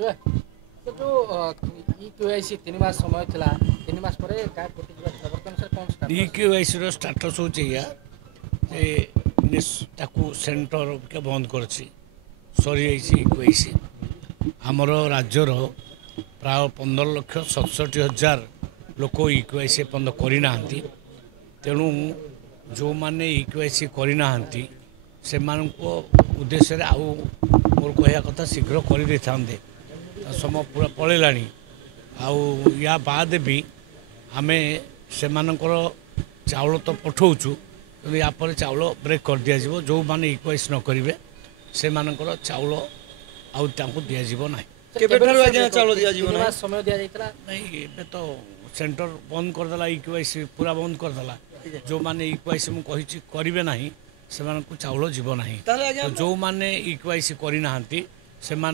जो इक्यूआईसी 3 मास समय थिला 3 मास परे का कोटी वर्तमान सर कोन स्टाटस इक्यूआईसी रो स्टाटस होचे या ताकू सेंटर के बंद करछि सरी जाइछि इक्यूआईसी हमरो राज्यर प्राय 15,67,000 लोक इक्यूआईसी बंद करना तेणु जो माने इक्यूआईसी करना से उद्देश्य आउ मोर कहया कथा शीघ्र कर दे था समय पूरा पलैला या बाद भी आम से चाउल तो पठाऊँ या पर चाउल ब्रेक कर दिया जो माने इक्वाइस न करेंगे से चाउल आउ दिज्व ना समय दिया जाइतला नहीं ए तो सेंटर बंद करदेला इक्वाइस पूरा बंद करदेला जो माने इक्वाइस मुझे करेंगे ना से चाउल जीव ना जो माने इक्वाइस करना से ना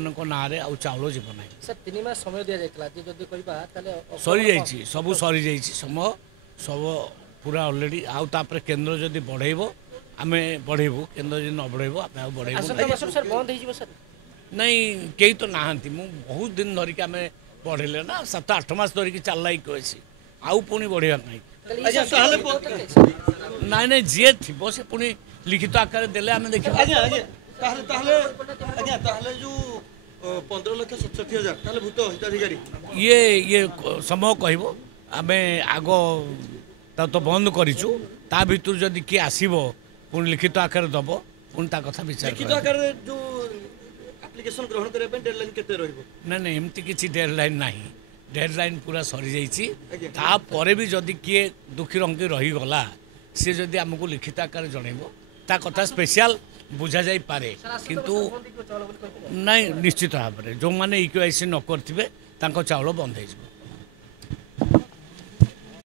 चाउल जीव ना सर 3 मास समय दिया जाइतला जे जदी कहबा ताले सरी जाइछि सब सरी जाइछि समय सब पूरा ऑलरेडी आउ तापर केंद्र जदी बढ़ाइबो आमे बढ़ाइबो केंद्र जदी न बढ़ाइबो आमे आउ बढ़ाइबो सर बंद हे जीव सर नहीं केही तो नाहंती मु बहुत दिन धरिक आमे बढ़ेले ना 7-8 मास धरिक चलला इक्वाइस आउ पुनी बढ़िया नहीं नहीं नहीं जी थी से पुणी लिखित आकार देले आमे देखिबो जो 15,67,000 भूत हिताधिकारी ये समय कहबो आमे आगो तो बंद करिछु ता भितर जदि किए आसीबो पुणी लिखित आकार दबो पुणी ता कथा विचार लिखित आकार जो एप्लिकेशन ग्रहण करे पे डेडलाइन केते रहइबो नहीं एमती किसी डेडलाइन नहीं डेडलाइन पूरा सरी जाइछि ता परे भी जदि किए दुखी रंगी रही गला से जदि हमको लिखित आकार जणैबो ता कथा स्पेशल बुझा जाई पारे किंतु नहीं निश्चित भाव में जो माने इक्यूआईसी न करथिबे तांको चाउल बंद हो